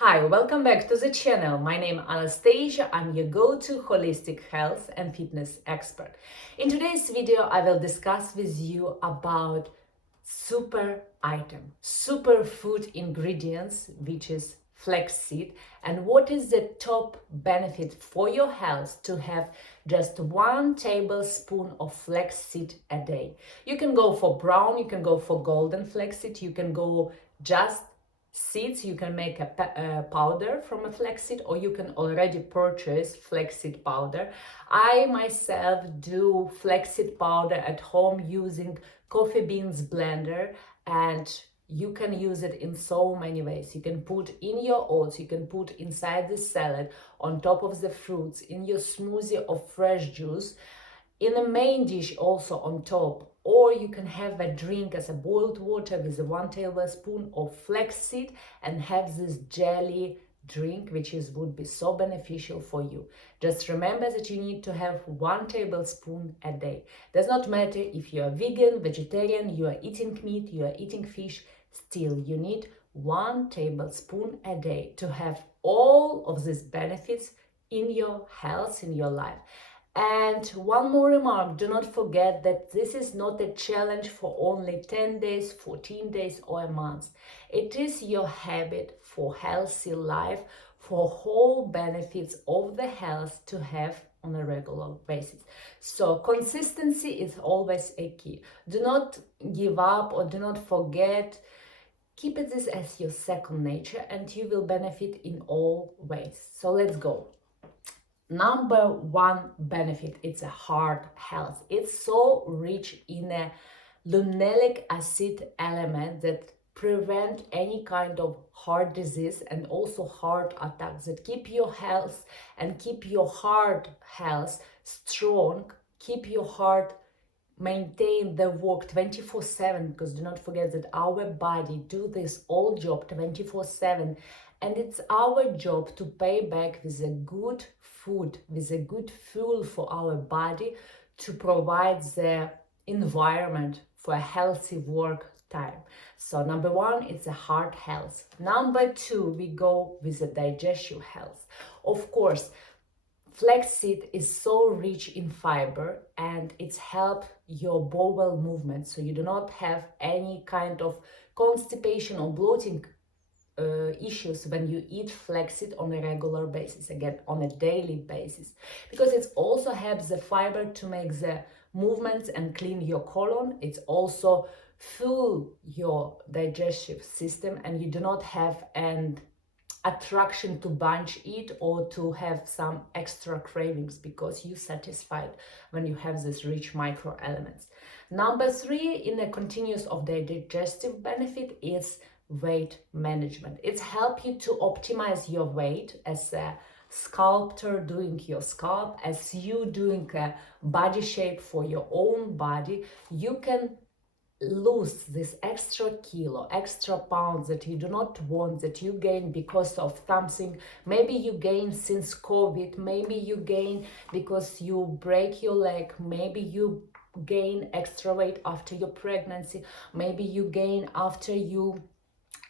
Hi, welcome back to the channel. My name is Anastasia. I'm your go-to holistic health and fitness expert. In today's video, I will discuss with you about super item, superfood ingredients, which is flaxseed, and what is the top benefit for your health to have just 1 tablespoon of flaxseed a day. You can go for brown, you can go for golden flaxseed, you can go just seeds. You can make a powder from a flaxseed, or you can already purchase flaxseed powder. I myself do flaxseed powder at home using coffee beans blender, and you can use it in so many ways. You can put in your oats, you can put inside the salad, on top of the fruits, in your smoothie of fresh juice, in the main dish also on top, or you can have a drink as a boiled water with a 1 tablespoon of flaxseed and have this jelly drink, which would be so beneficial for you. Just remember that you need to have 1 tablespoon a day. Does not matter if you are vegan, vegetarian, you are eating meat, you are eating fish, still you need 1 tablespoon a day to have all of these benefits in your health, in your life. And one more remark, do not forget that this is not a challenge for only 10 days, 14 days or a month. It is your habit for healthy life, for whole benefits of the health to have on a regular basis. So consistency is always a key. Do not give up or do not forget. Keep this as your second nature and you will benefit in all ways. So let's go. Number 1 benefit, it's a heart health. It's so rich in a linoleic acid element that prevent any kind of heart disease and also heart attacks, that keep your health and keep your heart health strong, keep your heart maintain the work 24/7, because do not forget that our body do this all job 24/7, and it's our job to pay back with a good food, with a good fuel for our body to provide the environment for a healthy work time. So number 1 is the heart health. Number 2, we go with the digestive health. Of course, flaxseed is so rich in fiber and it's help your bowel movement, so you do not have any kind of constipation or bloating issues when you eat flaxseed on a regular basis, again on a daily basis, because it also helps the fiber to make the movements and clean your colon. It's also fuel your digestive system and you do not have an attraction to binge eat or to have some extra cravings, because you satisfied when you have these rich micro elements. Number 3 in a continuous of the digestive benefit is weight management. It's help you to optimize your weight as a sculptor doing your scalp, as you doing a body shape for your own body. You can lose this extra kilo, extra pounds that you do not want, that you gain because of something. Maybe you gain since COVID, maybe you gain because you break your leg, maybe you gain extra weight after your pregnancy, maybe you gain after you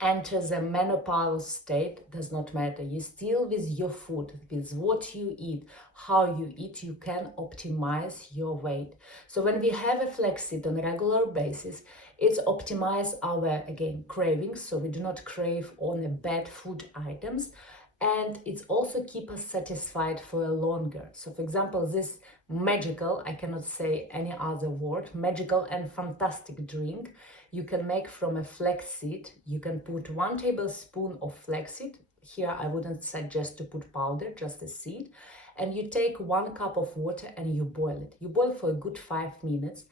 enter the menopause state. Does not matter. You still, with your food, with what you eat, how you eat, you can optimize your weight. So when we have a flaxseed on a regular basis, it's optimize our, again, cravings, so we do not crave on the bad food items, and it's also keep us satisfied for a longer. So for example, this magical, I cannot say any other word, magical and fantastic drink you can make from a flaxseed. You can put 1 tablespoon of flaxseed. Here I wouldn't suggest to put powder, just a seed. And you take 1 cup of water and you boil it. You boil for a good 5 minutes.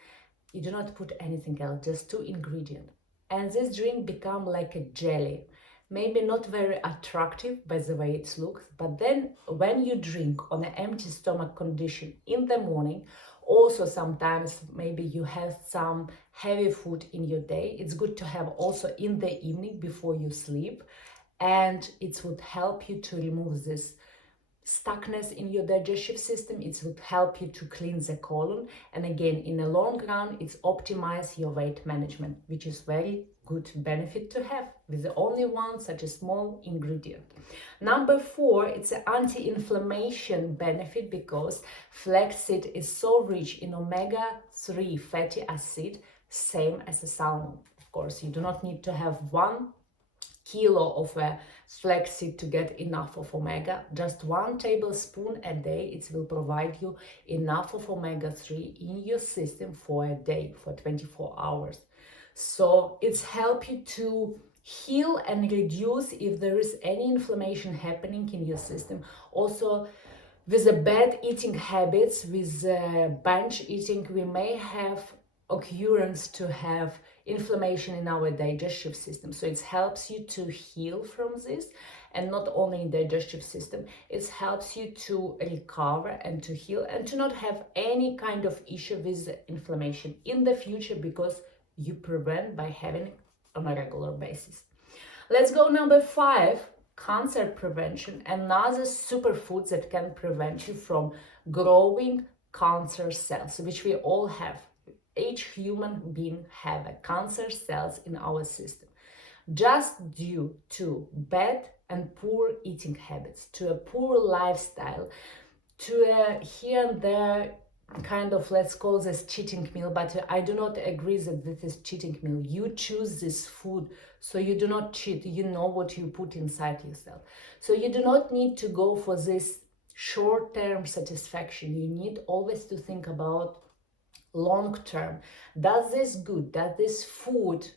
You do not put anything else, just 2 ingredients. And this drink become like a jelly. Maybe not very attractive by the way it looks, but then when you drink on an empty stomach condition in the morning, also sometimes maybe you have some heavy food in your day, it's good to have also in the evening before you sleep, and it would help you to remove this stuckness in your digestive system. It would help you to clean the colon, and again in the long run it's optimize your weight management, which is very good benefit to have with only one such a small ingredient. Number 4, it's an anti-inflammation benefit because flaxseed is so rich in omega-3 fatty acid, same as a salmon. Of course, you do not need to have 1 kilo of flaxseed to get enough of omega. Just 1 tablespoon a day, it will provide you enough of omega-3 in your system for a day, for 24 hours. So it's help you to heal and reduce if there is any inflammation happening in your system. Also, with the bad eating habits, with binge eating, we may have occurrence to have inflammation in our digestive system. So it helps you to heal from this, and not only in digestive system, it helps you to recover and to heal and to not have any kind of issue with inflammation in the future, because you prevent by having it on a regular basis. Let's go number 5, cancer prevention, another superfood that can prevent you from growing cancer cells, which we all have. Each human being have a cancer cells in our system, just due to bad and poor eating habits, to a poor lifestyle, to a here and there kind of, let's call this cheating meal, but I do not agree that this is cheating meal. You choose this food, so you do not cheat. You know what you put inside yourself. So you do not need to go for this short-term satisfaction. You need always to think about long-term. Does this good? Does this food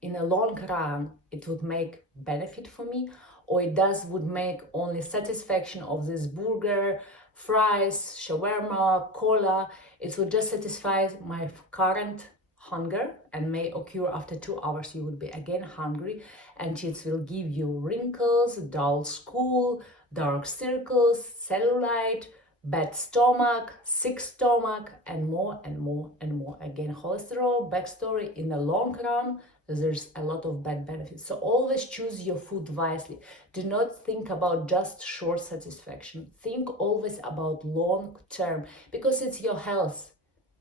in a long run, it would make benefit for me? Or it would make only satisfaction of this burger, fries, shawarma, cola. It would just satisfy my current hunger, and may occur after 2 hours. You would be again hungry, and it will give you wrinkles, dull skull, dark circles, cellulite, bad stomach, sick stomach, and more and more and more. Again, cholesterol, backstory. In the long run, there's a lot of bad benefits. So always choose your food wisely. Do not think about just short satisfaction. Think always about long term, because it's your health.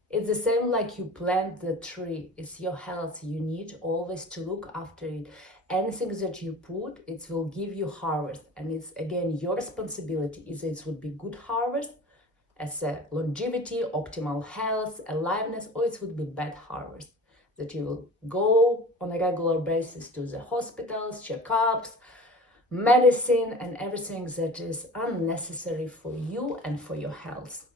It's the same like you plant the tree. It's your health. You need always to look after it. Anything that you put, it will give you harvest. And it's again your responsibility. Either it would be good harvest as a longevity, optimal health, aliveness, or it would be bad harvest, that you will go on a regular basis to the hospitals, checkups, medicine, and everything that is unnecessary for you and for your health.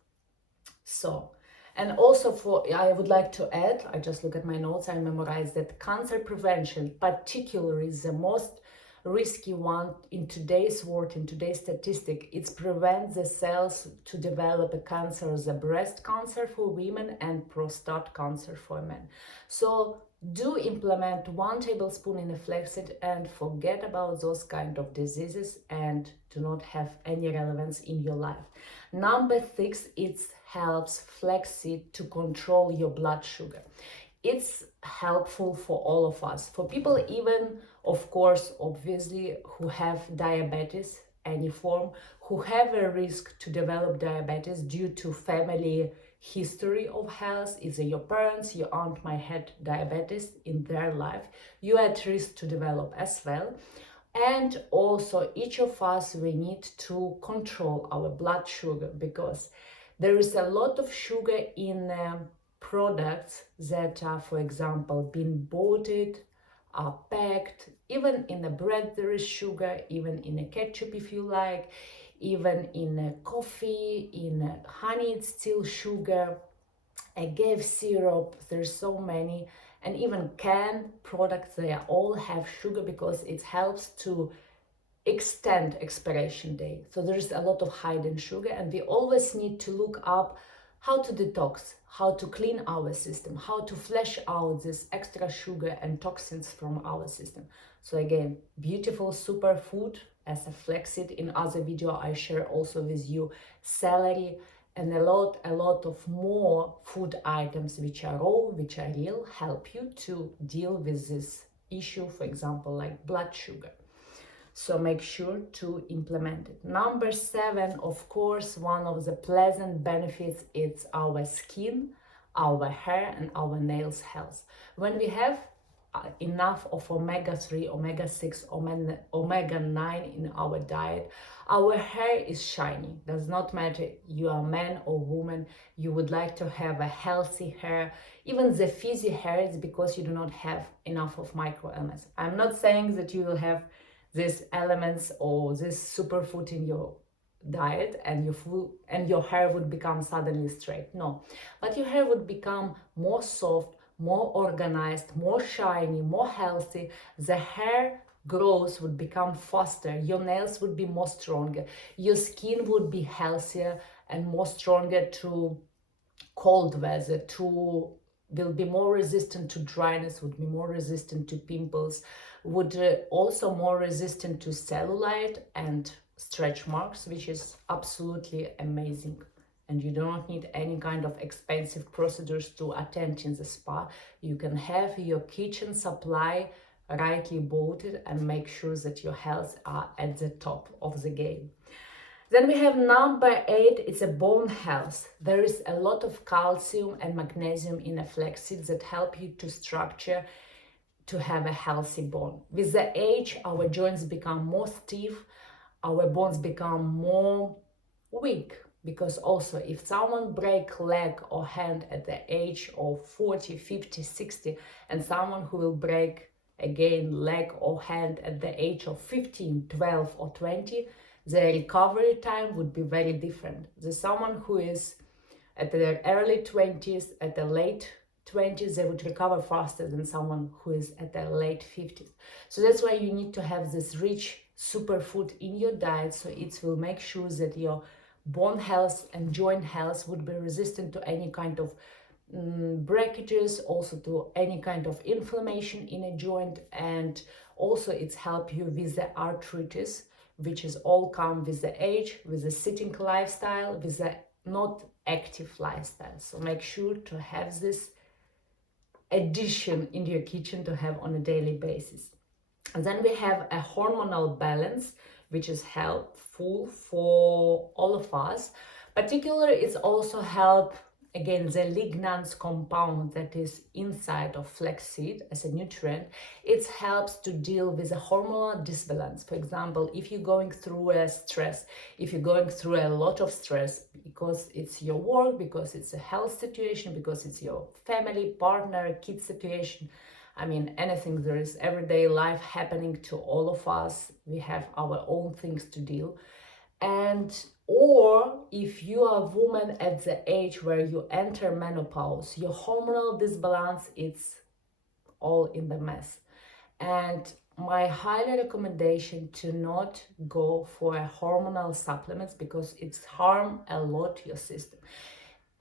So, and also I would like to add, I just look at my notes, I memorized that cancer prevention, particularly the most risky one in today's world, in today's statistic, it prevents the cells to develop a cancer, the breast cancer for women and prostate cancer for men. So do implement 1 tablespoon in a flaxseed and forget about those kind of diseases and do not have any relevance in your life. Number 6, it helps flaxseed to control your blood sugar. It's helpful for all of us, for people even, of course, obviously, who have diabetes, any form, who have a risk to develop diabetes due to family history of health. Either your parents, your aunt might had diabetes in their life. You are at risk to develop as well. And also each of us, we need to control our blood sugar, because there is a lot of sugar in products that are, for example, being bought, are packed. Even in the bread there is sugar, even in a ketchup if you like, even in a coffee, in a honey it's still sugar, agave syrup, there's so many, and even canned products, they all have sugar because it helps to extend expiration date. So there's a lot of hidden sugar, and we always need to look up how to detox, how to clean our system, how to flush out this extra sugar and toxins from our system. So again, beautiful superfood as a flaxseed. In other video I share also with you celery and a lot of more food items which are raw, which are real, help you to deal with this issue, for example, like blood sugar. So make sure to implement it. Number 7, of course, one of the pleasant benefits is our skin, our hair, and our nails health. When we have enough of omega-3, omega-6, omega-9 in our diet, our hair is shiny. Does not matter you are man or woman, you would like to have a healthy hair. Even the frizzy hair is because you do not have enough of microelements. I'm not saying that you will have these elements or this superfood in your diet and your hair would become suddenly straight. No, but your hair would become more soft, more organized, more shiny, more healthy. The hair growth would become faster, your nails would be more stronger, your skin would be healthier and more stronger to cold weather, will be more resistant to dryness, would be more resistant to pimples, would also more resistant to cellulite and stretch marks, which is absolutely amazing. And you do not need any kind of expensive procedures to attend in the spa. You can have your kitchen supply rightly bought and make sure that your health are at the top of the game. Then we have number 8, it's a bone health. There is a lot of calcium and magnesium in a flaxseed that help you to structure, to have a healthy bone. With the age, our joints become more stiff, our bones become more weak, because also if someone break leg or hand at the age of 40, 50, 60, and someone who will break again leg or hand at the age of 15, 12 or 20, the recovery time would be very different. There's someone who is at their early 20s, at the late 20s, they would recover faster than someone who is at their late 50s. So that's why you need to have this rich superfood in your diet, so it will make sure that your bone health and joint health would be resistant to any kind of breakages, also to any kind of inflammation in a joint, and also it's help you with the arthritis, which is all come with the age, with the sitting lifestyle, with the not active lifestyle. So make sure to have this addition in your kitchen to have on a daily basis. And then we have a hormonal balance, which is helpful for all of us. Particularly, it's also help, again, the lignans compound that is inside of flaxseed as a nutrient. It helps to deal with a hormonal disbalance. For example, if you're going through a stress, if you're going through a lot of stress because it's your work, because it's a health situation, because it's your family, partner, kid situation, I mean, anything, there is everyday life happening to all of us. We have our own things to deal. And or if you are a woman at the age where you enter menopause, your hormonal disbalance, it's all in the mess. And my highly recommendation to not go for a hormonal supplements, because it's harm a lot your system.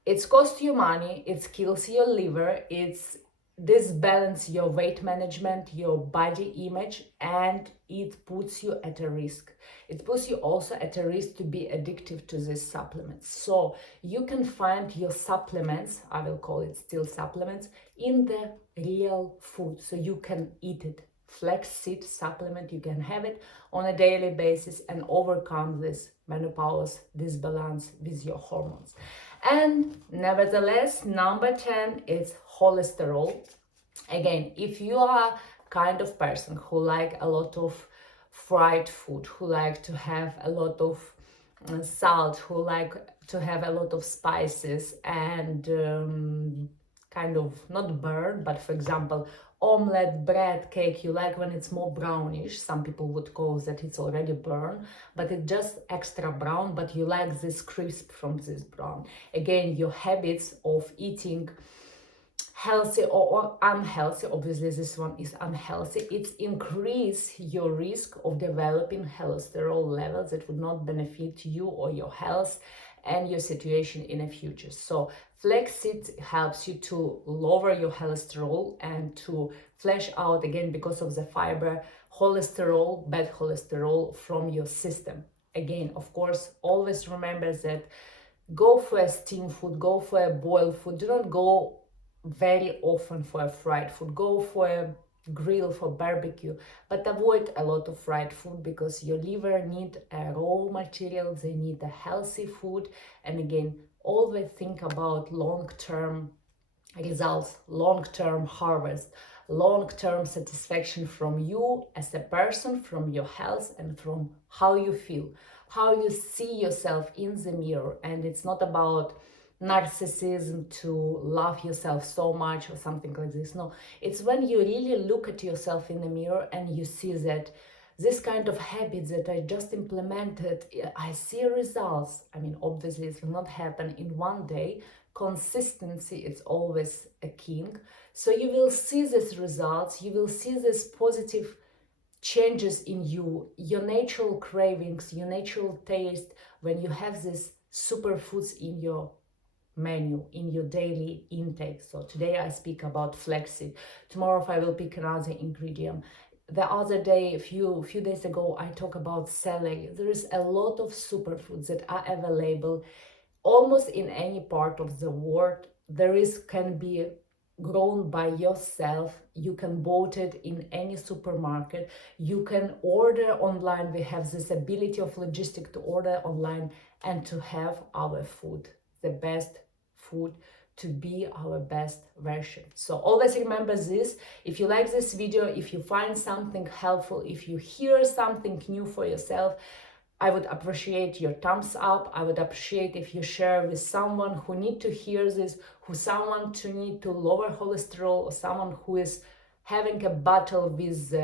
It's cost you money, it kills your liver, it's disbalance your weight management, your body image, and it puts you at a risk. It puts you also at a risk to be addictive to these supplements. So you can find your supplements, I will call it still supplements, in the real food, so you can eat it. Flaxseed supplement, you can have it on a daily basis and overcome this menopause disbalance with your hormones. And nevertheless, number 10 is cholesterol. Again, if you are kind of person who like a lot of fried food, who like to have a lot of salt, who like to have a lot of spices and kind of not burn, but for example, omelette, bread, cake, you like when it's more brownish. Some people would call that it's already burned, but it's just extra brown, but you like this crisp from this brown. Again, your habits of eating healthy or unhealthy, obviously this one is unhealthy, it increase your risk of developing cholesterol levels that would not benefit you or your health and your situation in the future. So flaxseed helps you to lower your cholesterol and to flush out, again, because of the fiber, cholesterol, bad cholesterol from your system. Again, of course, always remember that go for a steam food, go for a boiled food. Do not go very often for a fried food. Go for a grill, for barbecue, but avoid a lot of fried food, because your liver need a raw material, they need a healthy food. And again, always think about long-term results, long-term harvest. long-term satisfaction from you as a person, from your health, and from how you feel, how you see yourself in the mirror. And it's not about narcissism to love yourself so much or something like this. No, it's when you really look at yourself in the mirror and you see that this kind of habits that I just implemented, I see results. I mean, obviously it will not happen in one day. Consistency is always a king. So you will see these results, you will see these positive changes in you, your natural cravings, your natural taste, when you have these superfoods in your menu, in your daily intake. So today I speak about flaxseed. Tomorrow I will pick another ingredient. The other day, a few days ago, I talk about celery. There is a lot of superfoods that are available almost in any part of the world. There is can be grown by yourself. You can bought it in any supermarket. You can order online. We have this ability of logistic to order online and to have our food, the best food, to be our best version. So always remember this. If you like this video, if you find something helpful, if you hear something new for yourself, I would appreciate your thumbs up. I would appreciate if you share with someone who need to hear this, who someone to need to lower cholesterol, or someone who is having a battle with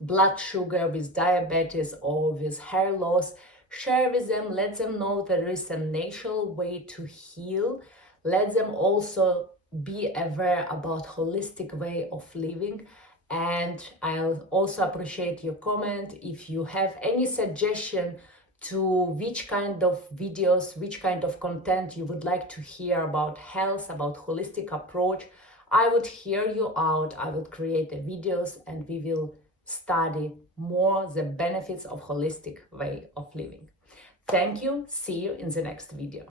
blood sugar, with diabetes, or with hair loss. Share with them, let them know there is a natural way to heal. Let them also be aware about holistic way of living. And I'll also appreciate your comment. If you have any suggestion to which kind of videos, which kind of content you would like to hear about health, about holistic approach, I would hear you out. I would create the videos and we will study more the benefits of holistic way of living. Thank you. See you in the next video.